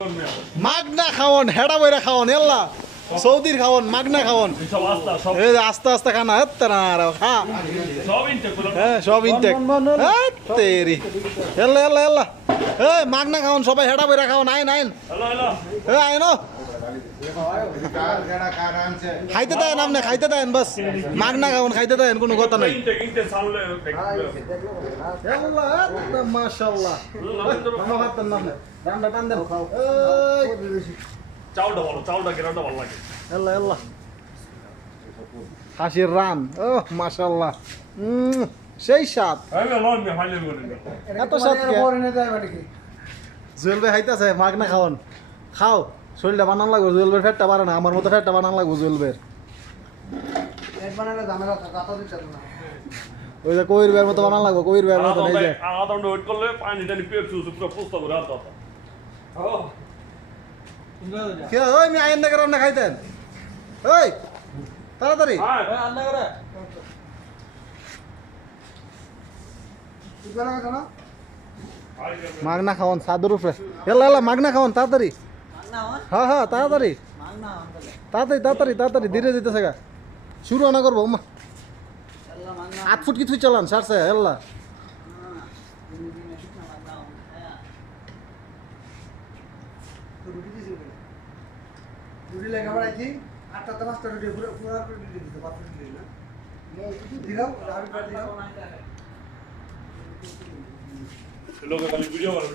মাগনা খাওন হেডা বইরা খাওন এল্লা সৌদির খাওন মাগনা খাওন এই যে আস্তে আস্তে খানা হত্যারা খা হ্যাঁ সব ইনটেক তেরি এল্লা এল্লা এল্লা এই মাগনা খাওন সবাই হেডা বইরা খাওন আইন আইন এই আইনো খাইতে দেন আপনি খাইতে দেন বাস মাগনা খাওন খাইতে দেন কোনো কথা নাই মাশাআল্লাহ হাসির রান ও মাশাআল্লাহ সেই স্বাদ এত স্বাদ জুয়েল ভাই খাইতেছে মাগনা খাওন খাও শরীরটা বানান লাগবে জুয়েল ভাইয়ের ফ্যাটটা বাড়ে না আমার মতো ফ্যাটটা বানান লাগবে জুয়েল ভাইয়ের ওই যে কবির ভাইয়ের মতো বানান লাগবে কবির ভাইয়ের মতো এই যে ওয়েট করলে পানিটা পেট চুষে পুরো পুস্তা করে হাত কে ওই মি আইন করে আপনি খাইতেন ওই তাড়াতাড়ি মাগনা খাওয়ান সাদুর উপরে এলা এলা মাগনা খাওয়ান তাড়াতাড়ি হ্যাঁ হ্যাঁ তাড়াতাড়ি তাড়াতাড়ি তাড়াতাড়ি তাড়াতাড়ি ধীরে যেতেছে গা শুরু না করবো মা 8 ফুট কিছু চালান সারছে এল্লা রুটি লেখা পড়াইছি 8টা 5টা রুটি পুরো পুরো রুটি দিতে পারতে দিই না দিলাম আমি পার দিলাম লোকে খালি ভিডিও করে